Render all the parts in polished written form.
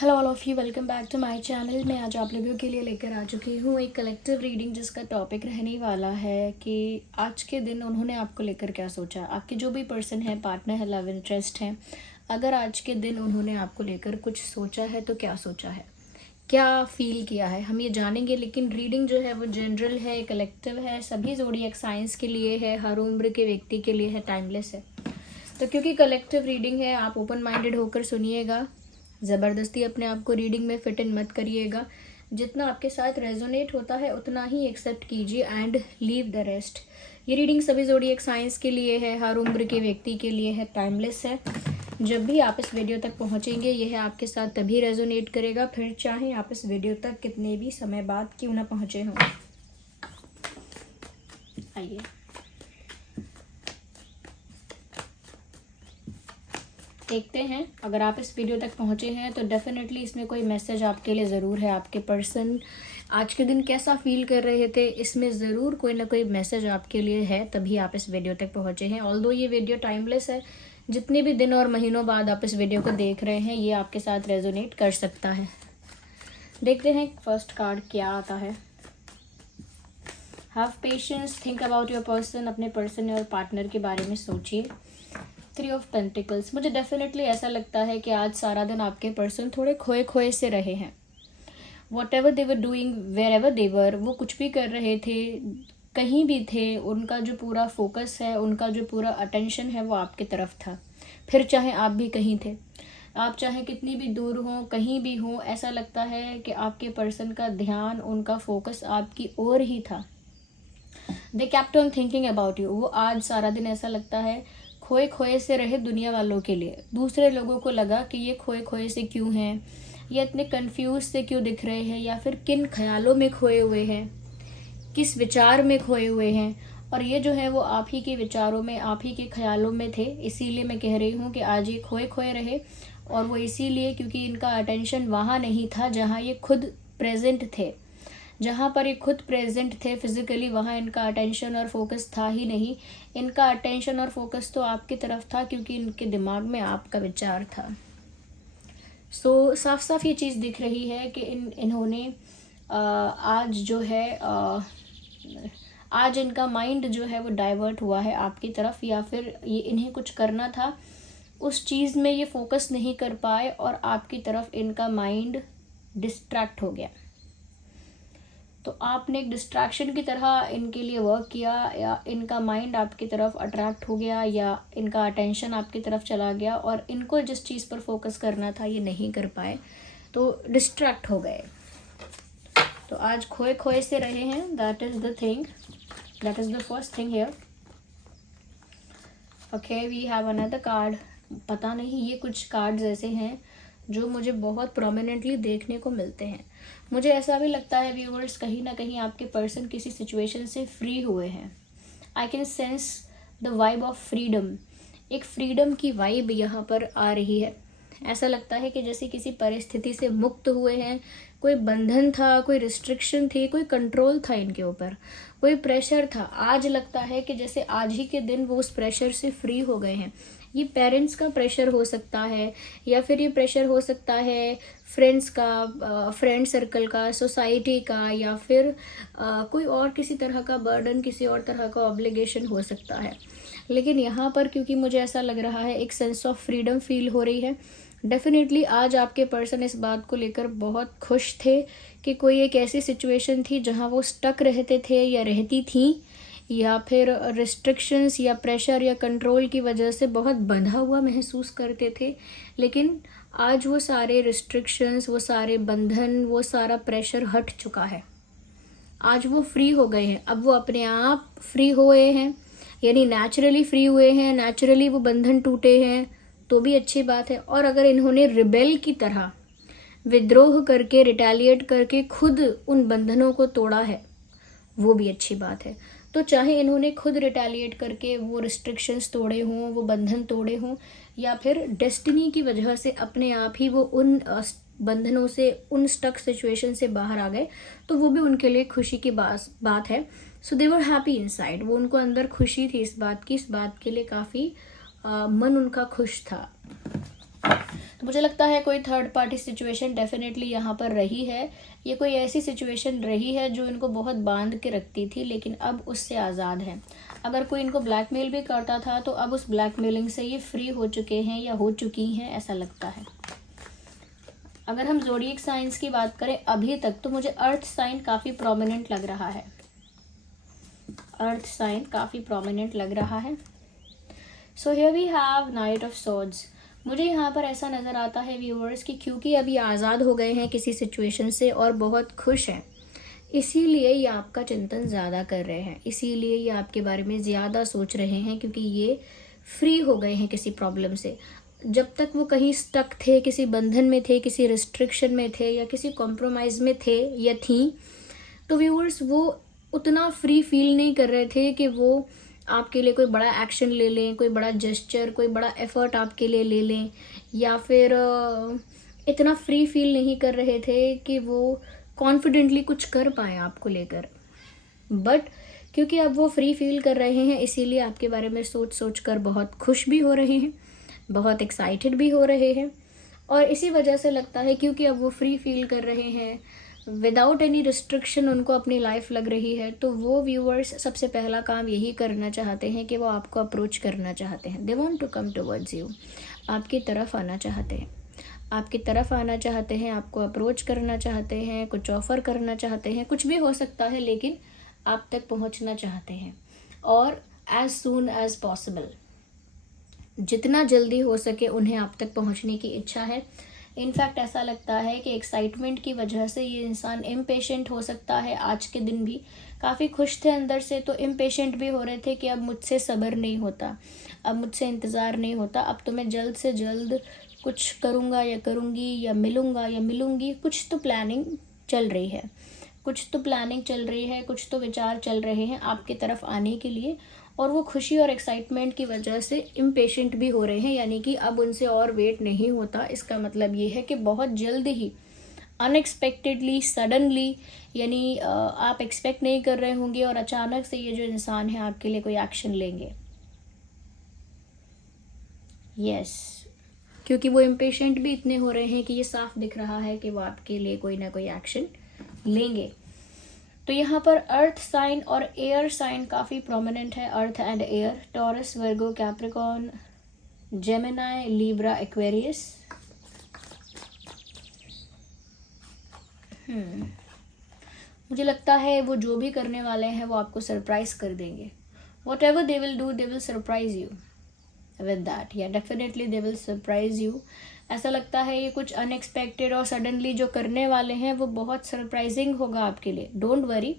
Hello all of you, welcome back to my channel. मैं आज आप लोगों के लिए लेकर आ चुकी हूँ एक कलेक्टिव रीडिंग, जिसका टॉपिक रहने वाला है कि आज के दिन उन्होंने आपको लेकर क्या सोचा। आपके जो भी पर्सन है, पार्टनर है, लव इंटरेस्ट है, अगर आज के दिन उन्होंने आपको लेकर कुछ सोचा है तो क्या सोचा है, क्या फील किया है, हम ये जानेंगे। लेकिन रीडिंग जो है वो जनरल है, कलेक्टिव है, सभी ज़ोडिएक साइंस के लिए है, हर उम्र के व्यक्ति के लिए है, टाइमलेस है। तो क्योंकि कलेक्टिव रीडिंग है, आप ओपन माइंडेड होकर सुनिएगा, ज़बरदस्ती अपने आप को रीडिंग में फिट इन मत करिएगा। जितना आपके साथ रेजोनेट होता है उतना ही एक्सेप्ट कीजिए एंड लीव द रेस्ट। ये रीडिंग सभी ज़ोडिएक साइंस के लिए है, हर उम्र के व्यक्ति के लिए है, टाइमलेस है। जब भी आप इस वीडियो तक पहुंचेंगे यह आपके साथ तभी रेजोनेट करेगा, फिर चाहे आप इस वीडियो तक कितने भी समय बाद क्यों ना पहुंचे हों। आइए, देखते हैं। अगर आप इस वीडियो तक पहुंचे हैं तो डेफिनेटली इसमें कोई मैसेज आपके लिए ज़रूर है। आपके पर्सन आज के दिन कैसा फील कर रहे थे, इसमें ज़रूर कोई ना कोई मैसेज आपके लिए है, तभी आप इस वीडियो तक पहुंचे हैं। ऑल्दो ये वीडियो टाइमलेस है, जितने भी दिन और महीनों बाद आप इस वीडियो को देख रहे हैं ये आपके साथ रेजोनेट कर सकता है। देखते हैं फर्स्ट कार्ड क्या आता है। Have patience, think about your person. अपने पर्सन और पार्टनर के बारे में सोचिए। 3 ऑफ पेंटिकल्स, मुझे डेफिनेटली ऐसा लगता है कि आज सारा दिन आपके पर्सन थोड़े खोए खोए से रहे हैं। Whatever they were doing, wherever they were, वो कुछ भी कर रहे थे, कहीं भी थे, उनका जो पूरा फोकस है, उनका जो पूरा अटेंशन है वो आपकी तरफ था। फिर चाहे आप भी कहीं थे, आप चाहे कितनी भी दूर हों, कहीं भी हों, ऐसा लगता है कि आपके पर्सन का ध्यान, उनका फोकस आपकी ओर ही था। They kept on thinking about you. वो आज सारा दिन ऐसा लगता है खोए खोए से रहे दुनिया वालों के लिए। दूसरे लोगों को लगा कि ये खोए खोए से क्यों हैं, ये इतने कंफ्यूज से क्यों दिख रहे हैं, या फिर किन ख्यालों में खोए हुए हैं, किस विचार में खोए हुए हैं। और ये जो है वो आप ही के विचारों में, आप ही के ख्यालों में थे। इसीलिए मैं कह रही हूँ कि आज ये खोए खोए रहे, और वो इसीलिए क्योंकि इनका अटेंशन वहाँ नहीं था जहाँ ये खुद प्रेजेंट थे। जहाँ पर ये खुद प्रेजेंट थे फिजिकली, वहाँ इनका अटेंशन और फोकस था ही नहीं। इनका अटेंशन और फोकस तो आपकी तरफ था क्योंकि इनके दिमाग में आपका विचार था। सो साफ साफ ये चीज़ दिख रही है कि इन्होंने आज जो है आज इनका माइंड जो है वो डाइवर्ट हुआ है आपकी तरफ, या फिर ये इन्हें कुछ करना था, उस चीज़ में ये फोकस नहीं कर पाए और आपकी तरफ इनका माइंड डिस्ट्रैक्ट हो गया। तो आपने एक डिस्ट्रैक्शन की तरह इनके लिए वर्क किया, या इनका माइंड आपकी तरफ अट्रैक्ट हो गया, या इनका अटेंशन आपकी तरफ चला गया, और इनको जिस चीज़ पर फोकस करना था ये नहीं कर पाए, तो डिस्ट्रैक्ट हो गए। तो आज खोए खोए से रहे हैं, that is the thing, that is the first thing here. Okay, we have another card. पता नहीं, ये कुछ कार्ड्स ऐसे हैं जो मुझे बहुत प्रोमिनेंटली देखने को मिलते हैं। मुझे ऐसा भी लगता है व्यूअर्स, कहीं ना कहीं आपके पर्सन किसी सिचुएशन से फ्री हुए हैं। I can sense the vibe of freedom. एक फ्रीडम की वाइब यहाँ पर आ रही है। ऐसा लगता है कि जैसे किसी परिस्थिति से मुक्त हुए हैं। कोई बंधन था, कोई रिस्ट्रिक्शन थी, कोई कंट्रोल था इनके ऊपर, कोई प्रेशर था। आज लगता है कि जैसे आज ही के दिन वो उस प्रेशर से फ्री हो गए हैं। ये पेरेंट्स का प्रेशर हो सकता है, या फिर ये प्रेशर हो सकता है फ्रेंड्स का, फ्रेंड सर्कल का, सोसाइटी का, या फिर कोई और किसी तरह का बर्डन, किसी और तरह का ऑब्लिगेशन हो सकता है। लेकिन यहाँ पर क्योंकि मुझे ऐसा लग रहा है एक सेंस ऑफ फ्रीडम फील हो रही है। डेफिनेटली आज आपके पर्सन इस बात को लेकर बहुत खुश थे कि कोई एक ऐसी सिचुएशन थी जहाँ वो स्टक रहते थे या रहती थी, या फिर रिस्ट्रिक्शंस या प्रेशर या कंट्रोल की वजह से बहुत बंधा हुआ महसूस करते थे। लेकिन आज वो सारे रिस्ट्रिक्शंस, वो सारे बंधन, वो सारा प्रेशर हट चुका है। आज वो फ्री हो गए हैं। अब वो अपने आप फ्री हुए हैं, यानी नेचुरली फ्री हुए हैं, नेचुरली वो बंधन टूटे हैं, तो भी अच्छी बात है। और अगर इन्होंने रिबेल की तरह विद्रोह करके, रिटेलिएट करके खुद उन बंधनों को तोड़ा है, वो भी अच्छी बात है। तो चाहे इन्होंने खुद रिटेलिएट करके वो रिस्ट्रिक्शंस तोड़े हों, वो बंधन तोड़े हों, या फिर डेस्टिनी की वजह से अपने आप ही वो उन बंधनों से, उन स्टक सिचुएशन से बाहर आ गए, तो वो भी उनके लिए खुशी की बात है। सो दे वर हैप्पी इनसाइड। वो उनको अंदर खुशी थी इस बात की, इस बात के लिए काफ़ी मन उनका खुश था। तो मुझे लगता है कोई थर्ड पार्टी सिचुएशन डेफिनेटली यहाँ पर रही है। ये कोई ऐसी सिचुएशन रही है जो इनको बहुत बांध के रखती थी, लेकिन अब उससे आज़ाद हैं। अगर कोई इनको ब्लैकमेल भी करता था तो अब उस ब्लैकमेलिंग से ये फ्री हो चुके हैं या हो चुकी हैं, ऐसा लगता है। अगर हम ज़ोडिएक साइंस की बात करें अभी तक, तो मुझे अर्थ साइन काफ़ी प्रोमिनेंट लग रहा है। अर्थ साइन काफ़ी प्रोमिनेंट लग रहा है। So here we have knight of swords. मुझे यहाँ पर ऐसा नज़र आता है व्यूअर्स कि क्योंकि अभी आज़ाद हो गए हैं किसी सिचुएशन से और बहुत खुश हैं, इसीलिए ये आपका चिंतन ज़्यादा कर रहे हैं, इसीलिए ये आपके बारे में ज़्यादा सोच रहे हैं, क्योंकि ये फ्री हो गए हैं किसी प्रॉब्लम से। जब तक वो कहीं स्टक थे, किसी बंधन में थे, किसी रिस्ट्रिक्शन में थे या किसी कॉम्प्रोमाइज़ में थे या थी, तो व्यूअर्स वो उतना फ्री फील नहीं कर रहे थे कि वो आपके लिए कोई बड़ा एक्शन ले लें, कोई बड़ा जेस्चर, कोई बड़ा एफर्ट आपके लिए ले लें, या फिर इतना फ्री फील नहीं कर रहे थे कि वो कॉन्फिडेंटली कुछ कर पाए आपको लेकर। बट क्योंकि अब वो फ्री फील कर रहे हैं, इसीलिए आपके बारे में सोच सोच कर बहुत खुश भी हो रहे हैं, बहुत एक्साइटेड भी हो रहे हैं। और इसी वजह से लगता है क्योंकि अब वो फ्री फील कर रहे हैं, विदाउट एनी रिस्ट्रिक्शन उनको अपनी लाइफ लग रही है, तो वो व्यूअर्स सबसे पहला काम यही करना चाहते हैं कि वो आपको अप्रोच करना चाहते हैं। They want to come towards you, आपकी तरफ आना चाहते हैं, आपकी तरफ आना चाहते हैं, आपको अप्रोच करना चाहते हैं, कुछ ऑफ़र करना चाहते हैं, कुछ भी हो सकता है, लेकिन आप तक पहुंचना चाहते हैं। और एज सून एज पॉसिबल, जितना जल्दी हो सके उन्हें आप तक पहुंचने की इच्छा है। इनफैक्ट ऐसा लगता है कि एक्साइटमेंट की वजह से ये इंसान इम्पेशेंट हो सकता है। आज के दिन भी काफ़ी खुश थे अंदर से, तो इम्पेशेंट भी हो रहे थे कि अब मुझसे सब्र नहीं होता, अब मुझसे इंतज़ार नहीं होता, अब तो मैं जल्द से जल्द कुछ करूँगा या करूँगी या मिलूँगा या मिलूँगी। कुछ तो प्लानिंग चल रही है, कुछ तो प्लानिंग चल रही है, कुछ तो विचार चल रहे हैं आपकी तरफ आने के लिए। और वो खुशी और एक्साइटमेंट की वजह से इम्पेशेंट भी हो रहे हैं, यानी कि अब उनसे और वेट नहीं होता। इसका मतलब ये है कि बहुत जल्द ही, अनएक्सपेक्टेडली, सडनली, यानी आप एक्सपेक्ट नहीं कर रहे होंगे और अचानक से ये जो इंसान है आपके लिए कोई एक्शन लेंगे। यस, क्योंकि वो इम्पेशेंट भी इतने हो रहे हैं कि ये साफ दिख रहा है कि वो आपके लिए कोई ना कोई एक्शन लेंगे। तो यहाँ पर अर्थ साइन और एयर साइन काफ़ी प्रोमिनेंट है। Earth and air, taurus, Virgo, Capricorn, Gemini, Libra, Aquarius. मुझे लगता है वो जो भी करने वाले हैं वो आपको सरप्राइज कर देंगे। Whatever they will do, they will surprise you with that. या definitely they will surprise you. ऐसा लगता है ये कुछ अनएक्सपेक्टेड और सडनली जो करने वाले हैं वो बहुत सरप्राइजिंग होगा आपके लिए। डोंट वरी,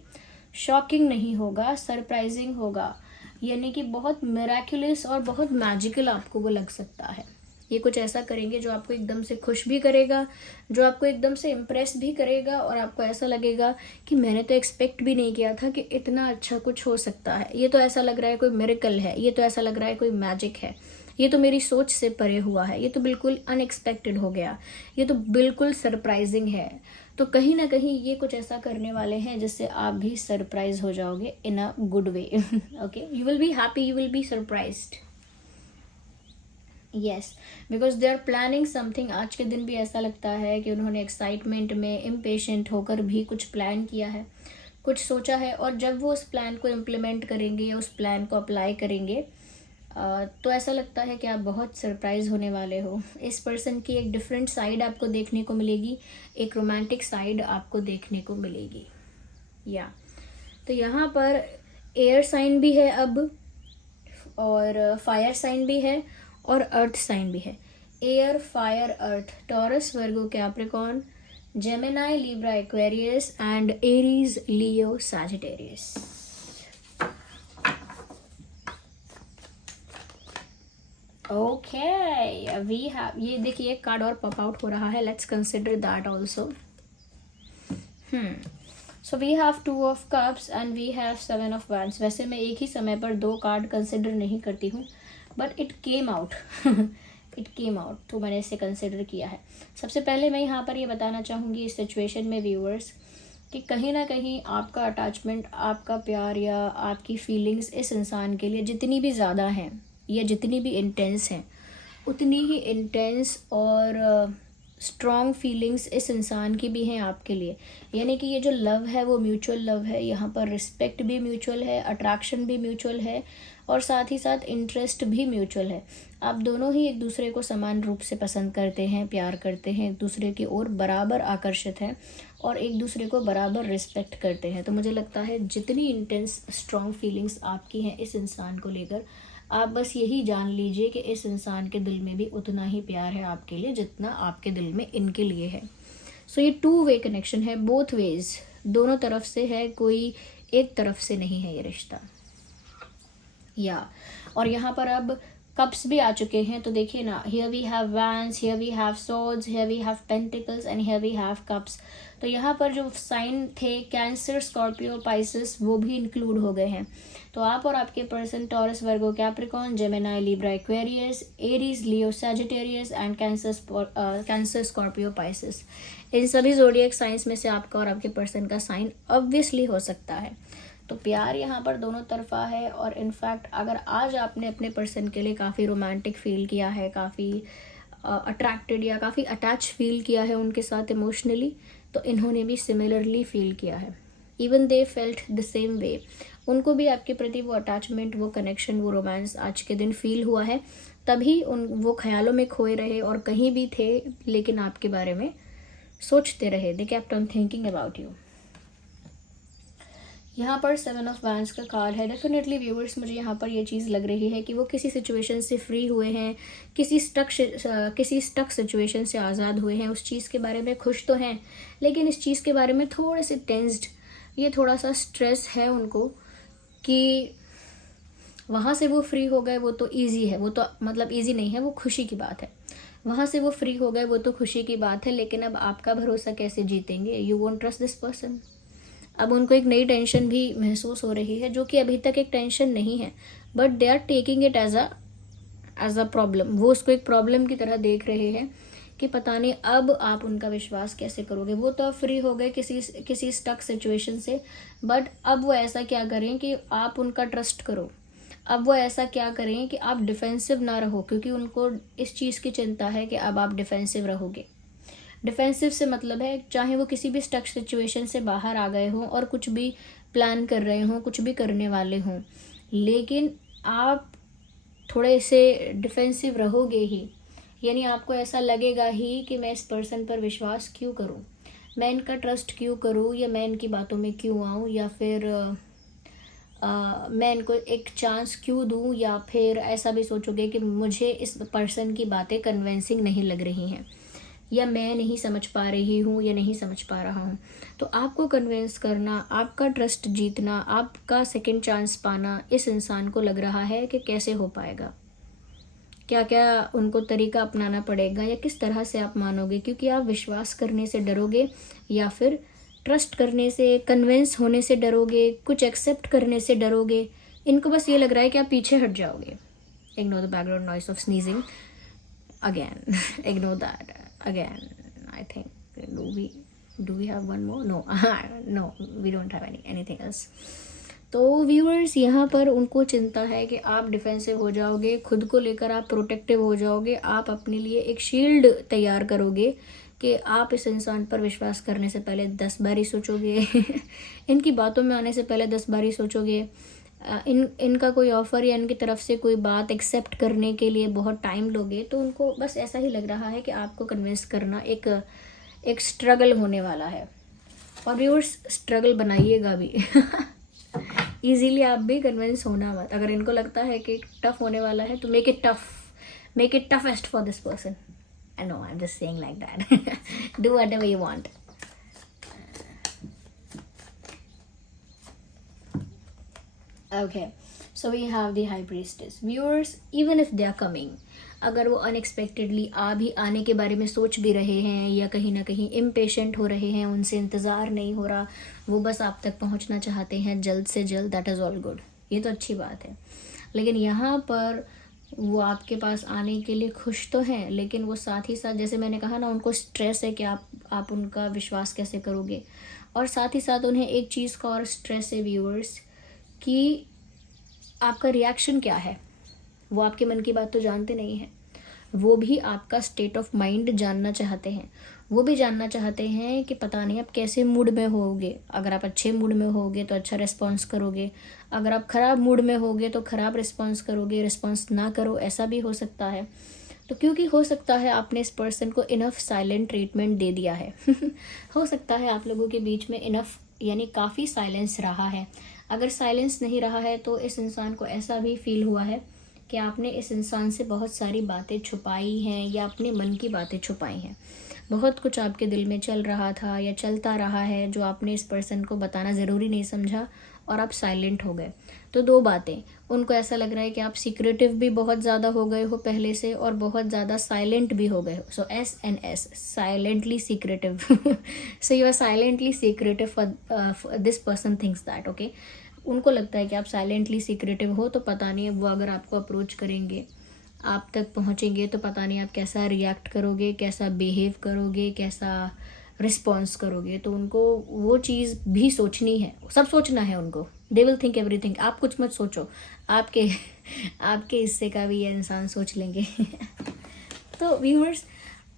शॉकिंग नहीं होगा, सरप्राइजिंग होगा, यानी कि बहुत मिराक्युलस और बहुत मैजिकल आपको वो लग सकता है। ये कुछ ऐसा करेंगे जो आपको एकदम से खुश भी करेगा, जो आपको एकदम से इम्प्रेस भी करेगा, और आपको ऐसा लगेगा कि मैंने तो एक्सपेक्ट भी नहीं किया था कि इतना अच्छा कुछ हो सकता है। ये तो ऐसा लग रहा है कोई मिरेकल है, ये तो ऐसा लग रहा है कोई मैजिक है, ये तो मेरी सोच से परे हुआ है, ये तो बिल्कुल अनएक्सपेक्टेड हो गया, ये तो बिल्कुल सरप्राइजिंग है। तो कहीं ना कहीं ये कुछ ऐसा करने वाले हैं जिससे आप भी सरप्राइज हो जाओगे in a good way. Okay, you will be happy, you will be surprised. Yes, because they are planning something. आज के दिन भी ऐसा लगता है कि उन्होंने एक्साइटमेंट में इम्पेशेंट होकर भी कुछ प्लान किया है, कुछ सोचा है, और जब वो उस प्लान को इम्प्लीमेंट करेंगे या उस प्लान को अप्लाई करेंगे तो ऐसा लगता है कि आप बहुत सरप्राइज होने वाले हो। इस पर्सन की एक डिफरेंट साइड आपको देखने को मिलेगी, एक रोमांटिक साइड आपको देखने को मिलेगी। या तो यहाँ पर एयर साइन भी है अब, और फायर साइन भी है, और अर्थ साइन भी है। Air, fire, earth, Taurus, Virgo, Capricorn, Gemini, Libra, Aquarius and Aries, Leo, Sagittarius. Okay, we have, ये देखिए एक कार्ड और पॉप आउट हो रहा है, let's consider that also. So we have 2 of cups and we have 7 of wands. वैसे मैं एक ही समय पर 2 कार्ड कंसिडर नहीं करती हूँ, but it came out, it came out, तो मैंने इसे कंसिडर किया है। सबसे पहले मैं यहाँ पर ये बताना चाहूँगी इस सिचुएशन में व्यूअर्स कि कहीं ना कहीं आपका अटैचमेंट, आपका प्यार या आपकी फीलिंग्स इस इंसान के लिए जितनी भी ज़्यादा हैं या जितनी भी इंटेंस हैं, उतनी ही इंटेंस और स्ट्रॉन्ग फीलिंग्स इस इंसान की भी हैं आपके लिए। यानी कि ये जो लव है वो म्यूचुअल लव है, यहाँ पर रिस्पेक्ट भी म्यूचुअल है, अट्रैक्शन भी म्यूचुअल है, और साथ ही साथ इंटरेस्ट भी म्यूचुअल है। आप दोनों ही एक दूसरे को समान रूप से पसंद करते हैं, प्यार करते हैं, एक दूसरे की ओर बराबर आकर्षित हैं और एक दूसरे को बराबर रिस्पेक्ट करते हैं। तो मुझे लगता है जितनी इंटेंस स्ट्रॉन्ग फीलिंग्स आपकी हैं इस इंसान को लेकर, आप बस यही जान लीजिए कि इस इंसान के दिल में भी उतना ही प्यार है आपके लिए जितना आपके दिल में इनके लिए है। सो ये 2 वे कनेक्शन है, बोथ वेज, दोनों तरफ से है, कोई एक तरफ से नहीं है ये रिश्ता। और यहाँ पर अब कप्स भी आ चुके हैं, तो देखिए ना, here we have wands, here we have swords, here we have pentacles and here we have cups. तो यहाँ पर जो साइन थे कैंसर, स्कॉर्पियो, पाइसेस, वो भी इंक्लूड हो गए हैं। तो आप और आपके person Taurus, Virgo, Capricorn, Gemini, Libra, Aquarius, Aries, Leo, Sagittarius and Cancer, Scorpio, Pisces, इन सभी ज़ोडिएक साइंस में से आपका और आपके पर्सन का साइन ऑब्वियसली हो सकता है। तो प्यार यहाँ पर दोनों तरफा है, और इनफैक्ट अगर आज आपने अपने पर्सन के लिए काफ़ी रोमांटिक फील किया है, काफ़ी अट्रैक्टेड या काफ़ी अटैच फील किया है उनके साथ इमोशनली, तो इन्होंने भी सिमिलरली फील किया है। Even they felt the same way, उनको भी आपके प्रति वो अटैचमेंट, वो कनेक्शन, वो रोमांस आज के दिन फील हुआ है। तभी वो ख्यालों में खोए रहे और कहीं भी थे लेकिन आपके बारे में सोचते रहे। They kept on thinking about you. यहाँ पर 7 ऑफ वैंड्स का कार्ड है। डेफिनेटली व्यूअर्स, मुझे यहाँ पर ये चीज़ लग रही है कि वो किसी सिचुएशन से फ्री हुए हैं, किसी स्टक सिचुएशन से आज़ाद हुए हैं। उस चीज़ के बारे में खुश तो हैं, लेकिन इस चीज़ के बारे में थोड़े से टेंस्ड, ये थोड़ा सा स्ट्रेस है उनको कि वहाँ से वो फ्री हो गए, वो तो ईजी है, वो तो मतलब ईजी नहीं है, वो खुशी की बात है। वहाँ से वो फ्री हो गए, वो तो खुशी की बात है, लेकिन अब आपका भरोसा कैसे जीतेंगे? You won't trust this person. अब उनको एक नई टेंशन भी महसूस हो रही है, जो कि अभी तक एक टेंशन नहीं है, but they are taking it as a problem. वो उसको एक प्रॉब्लम की तरह देख रहे हैं कि पता नहीं अब आप उनका विश्वास कैसे करोगे। वो तो फ्री हो गए किसी स्टक सिचुएशन से, बट अब वो ऐसा क्या करें कि आप उनका ट्रस्ट करो। अब वो ऐसा क्या करें कि आप डिफेंसिव ना रहो, क्योंकि उनको इस चीज़ की चिंता है कि अब आप डिफेंसिव रहोगे। डिफेंसिव से मतलब है, चाहे वो किसी भी स्टक सिचुएशन से बाहर आ गए हों और कुछ भी प्लान कर रहे हों, कुछ भी करने वाले हों, लेकिन आप थोड़े से डिफेंसिव रहोगे ही। यानी आपको ऐसा लगेगा ही कि मैं इस पर्सन पर विश्वास क्यों करूं, मैं इनका ट्रस्ट क्यों करूं, या मैं इनकी बातों में क्यों आऊं, या फिर मैं इनको एक चांस क्यों दूं, या फिर ऐसा भी सोचोगे कि मुझे इस पर्सन की बातें कन्विंसिंग नहीं लग रही हैं, या मैं नहीं समझ पा रही हूँ या नहीं समझ पा रहा हूँ। तो आपको कन्विंस करना, आपका ट्रस्ट जीतना, आपका सेकंड चांस पाना इस इंसान को लग रहा है कि कैसे हो पाएगा, क्या क्या उनको तरीका अपनाना पड़ेगा, या किस तरह से आप मानोगे, क्योंकि आप विश्वास करने से डरोगे या फिर ट्रस्ट करने से, कन्विंस होने से डरोगे, कुछ एक्सेप्ट करने से डरोगे। इनको बस ये लग रहा है कि आप पीछे हट जाओगे। Ignore the background noise of sneezing again, ignore that again. I think do we have one more? No, we don't have anything else. तो व्यूअर्स, यहाँ पर उनको चिंता है कि आप डिफेंसिव हो जाओगे, खुद को लेकर आप प्रोटेक्टिव हो जाओगे, आप अपने लिए एक शील्ड तैयार करोगे कि आप इस इंसान पर विश्वास करने से पहले 10 बार ही सोचोगे इनकी बातों में आने से पहले 10 बार ही सोचोगे, इनका कोई ऑफ़र या इनकी तरफ से कोई बात एक्सेप्ट करने के लिए बहुत टाइम लोगे। तो उनको बस ऐसा ही लग रहा है कि आपको कन्विंस करना एक स्ट्रगल होने वाला है। और व्यूअर्स, स्ट्रगल बनाइएगा भी इजीली आप भी कन्विंस होना मत। अगर इनको लगता है कि टफ होने वाला है तो make it toughest for this person. I know, I am just saying like that. Do whatever you want. Okay, so we have the high priestess. Viewers, even if they are coming, अगर वो unexpectedly आने के बारे में सोच भी रहे हैं, या कहीं ना कहीं इम्पेशेंट हो रहे हैं, उनसे इंतज़ार नहीं हो रहा, वो बस आप तक पहुंचना चाहते हैं जल्द से जल्द, दैट इज़ ऑल गुड, ये तो अच्छी बात है। लेकिन यहाँ पर वो आपके पास आने के लिए खुश तो हैं, लेकिन वो साथ ही साथ, जैसे मैंने कहा ना, उनको स्ट्रेस है कि आप उनका विश्वास कैसे करोगे, और साथ ही साथ उन्हें एक चीज़ का और स्ट्रेस है व्यूअर्स कि आपका रिएक्शन क्या है। वो आपके मन की बात तो जानते नहीं हैं, वो भी आपका स्टेट ऑफ माइंड जानना चाहते हैं। वो भी जानना चाहते हैं कि पता नहीं आप कैसे मूड में होगे। अगर आप अच्छे मूड में होगे तो अच्छा रिस्पॉन्स करोगे, अगर आप ख़राब मूड में होगे तो ख़राब रिस्पॉन्स करोगे, रिस्पॉन्स ना करो, ऐसा भी हो सकता है। तो क्योंकि हो सकता है आपने इस पर्सन को इनफ साइलेंट ट्रीटमेंट दे दिया है हो सकता है आप लोगों के बीच में इनफ यानी काफ़ी साइलेंस रहा है। अगर साइलेंस नहीं रहा है तो इस इंसान को ऐसा भी फील हुआ है कि आपने इस इंसान से बहुत सारी बातें छुपाई हैं या अपने मन की बातें छुपाई हैं। बहुत कुछ आपके दिल में चल रहा था या चलता रहा है जो आपने इस पर्सन को बताना ज़रूरी नहीं समझा और आप साइलेंट हो गए। तो दो बातें, उनको ऐसा लग रहा है कि आप सीक्रेटिव भी बहुत ज़्यादा हो गए हो पहले से और बहुत ज़्यादा साइलेंट भी हो गए हो। So SNS, silently secretive so you are silently secretive for this person thinks that, okay. उनको लगता है कि आप साइलेंटली सीक्रेटिव हो, तो पता नहीं वो अगर आपको अप्रोच करेंगे, आप तक पहुंचेंगे, तो पता नहीं आप कैसा रिएक्ट करोगे, कैसा बिहेव करोगे, कैसा रिस्पॉन्स करोगे। तो उनको वो चीज़ भी सोचनी है, सब सोचना है उनको। They will think everything. आप कुछ मत सोचो, आपके आपके हिस्से का भी ये इंसान सोच लेंगे तो व्यूअर्स,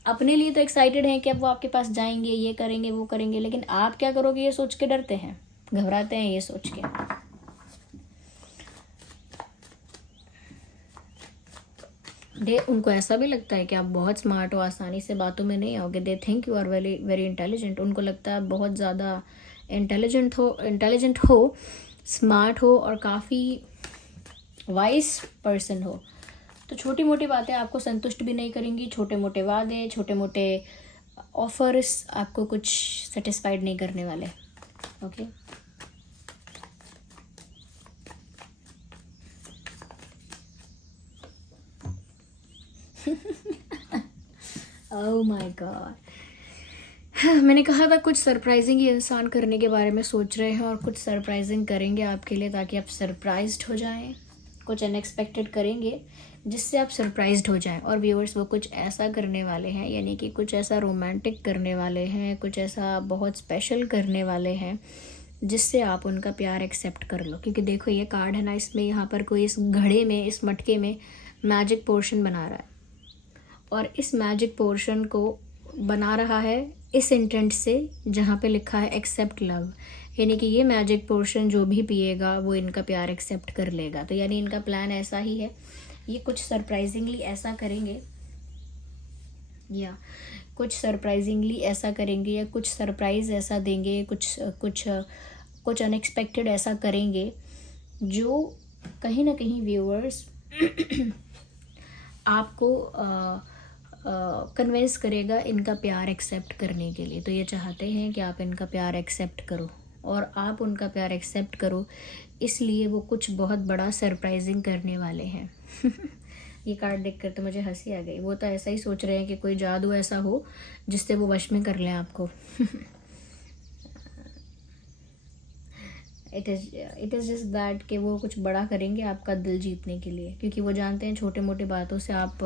अपने लिए तो एक्साइटेड हैं कि अब वो आपके पास जाएंगे, ये करेंगे, वो करेंगे, लेकिन आप क्या करोगे ये सोच के डरते हैं, घबराते हैं ये सोच के। उनको ऐसा भी लगता है कि आप बहुत स्मार्ट हो, आसानी से बातों में नहीं आओगे। They think you are very very intelligent. उनको लगता है बहुत ज़्यादा इंटेलिजेंट हो, स्मार्ट हो और काफ़ी वाइज पर्सन हो। तो छोटी मोटी बातें आपको संतुष्ट भी नहीं करेंगी, छोटे मोटे वादे, छोटे मोटे ऑफर्स आपको कुछ सेटिस्फाइड नहीं करने वाले, ओके। ओह माय गॉड, मैंने कहा था कुछ सरप्राइजिंग ये इंसान करने के बारे में सोच रहे हैं और कुछ सरप्राइजिंग करेंगे आपके लिए ताकि आप सरप्राइज्ड हो जाएं। कुछ अनएक्सपेक्टेड करेंगे जिससे आप सरप्राइज्ड हो जाएं। और व्यूअर्स, वो कुछ ऐसा करने वाले हैं, यानी कि कुछ ऐसा रोमांटिक करने वाले हैं, कुछ ऐसा बहुत स्पेशल करने वाले हैं जिससे आप उनका प्यार एक्सेप्ट कर लो। क्योंकि देखो ये कार्ड है ना, इसमें यहाँ पर कोई इस घड़े में, इस मटके में मैजिक पोर्शन बना रहा है और इस मैजिक पोर्शन को बना रहा है इस इंटेंट से जहाँ पे लिखा है एक्सेप्ट लव, यानी कि ये मैजिक पोर्शन जो भी पिएगा वो इनका प्यार एक्सेप्ट कर लेगा। तो यानी इनका प्लान ऐसा ही है, ये कुछ सरप्राइजिंगली ऐसा करेंगे या कुछ सरप्राइजिंगली ऐसा करेंगे या कुछ सरप्राइज ऐसा देंगे, कुछ कुछ कुछ अनएक्सपेक्टेड ऐसा करेंगे जो कहीं ना कहीं व्यूअर्स आपको कन्विंस करेगा इनका प्यार एक्सेप्ट करने के लिए। तो ये चाहते हैं कि आप इनका प्यार एक्सेप्ट करो और आप उनका प्यार एक्सेप्ट करो, इसलिए वो कुछ बहुत बड़ा सरप्राइजिंग करने वाले हैं ये कार्ड देखकर तो मुझे हंसी आ गई। वो तो ऐसा ही सोच रहे हैं कि कोई जादू ऐसा हो जिससे वो वश में कर लें आपको इट इज़ जस्ट दैट कि वो कुछ बड़ा करेंगे आपका दिल जीतने के लिए, क्योंकि वो जानते हैं छोटे मोटे बातों से आप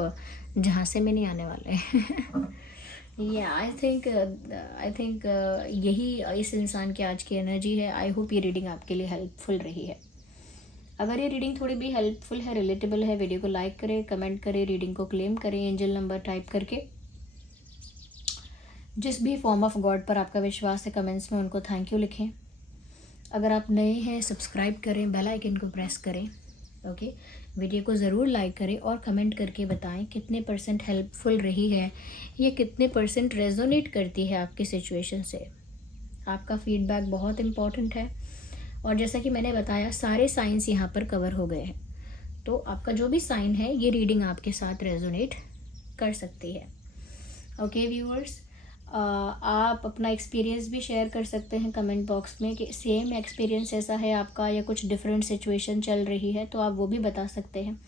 झांसे में नहीं आने वाले या आई थिंक यही इस इंसान की आज की एनर्जी है। आई होप ये रीडिंग आपके लिए हेल्पफुल रही है। अगर ये रीडिंग थोड़ी भी हेल्पफुल है, रिलेटेबल है, वीडियो को लाइक करें, कमेंट करें, रीडिंग को क्लेम करें, एंजल नंबर टाइप करके। जिस भी फॉर्म ऑफ गॉड पर आपका विश्वास है कमेंट्स में उनको थैंक यू लिखें। अगर आप नए हैं सब्सक्राइब करें, बेल आइकन को प्रेस करें, ओके। वीडियो को ज़रूर लाइक करें और कमेंट करके बताएं कितने % हेल्पफुल रही है या कितने % रेजोनेट करती है आपकी सिचुएशन से। आपका फीडबैक बहुत इम्पॉर्टेंट है और जैसा कि मैंने बताया सारे साइंस यहाँ पर कवर हो गए हैं, तो आपका जो भी साइन है ये रीडिंग आपके साथ रेजोनेट कर सकती है, ओके व्यूअर्स। आप अपना एक्सपीरियंस भी शेयर कर सकते हैं कमेंट बॉक्स में कि सेम एक्सपीरियंस ऐसा है आपका या कुछ डिफरेंट सिचुएशन चल रही है, तो आप वो भी बता सकते हैं।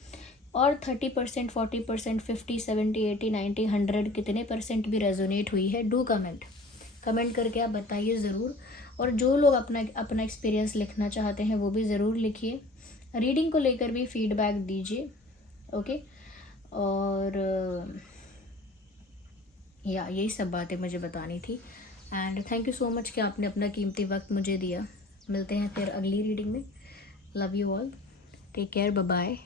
और 30%, 40%, 50, 70, 80, 90, 100 कितने % भी रेजोनेट हुई है, डू कमेंट करके आप बताइए ज़रूर। और जो लोग अपना एक्सपीरियंस लिखना चाहते हैं वो भी ज़रूर लिखिए। रीडिंग को लेकर भी फीडबैक दीजिए, ओके। और या यही सब बातें मुझे बतानी थी and thank you so much कि आपने अपना कीमती वक्त मुझे दिया। मिलते हैं फिर अगली रीडिंग में। Love you all, take care, bye bye.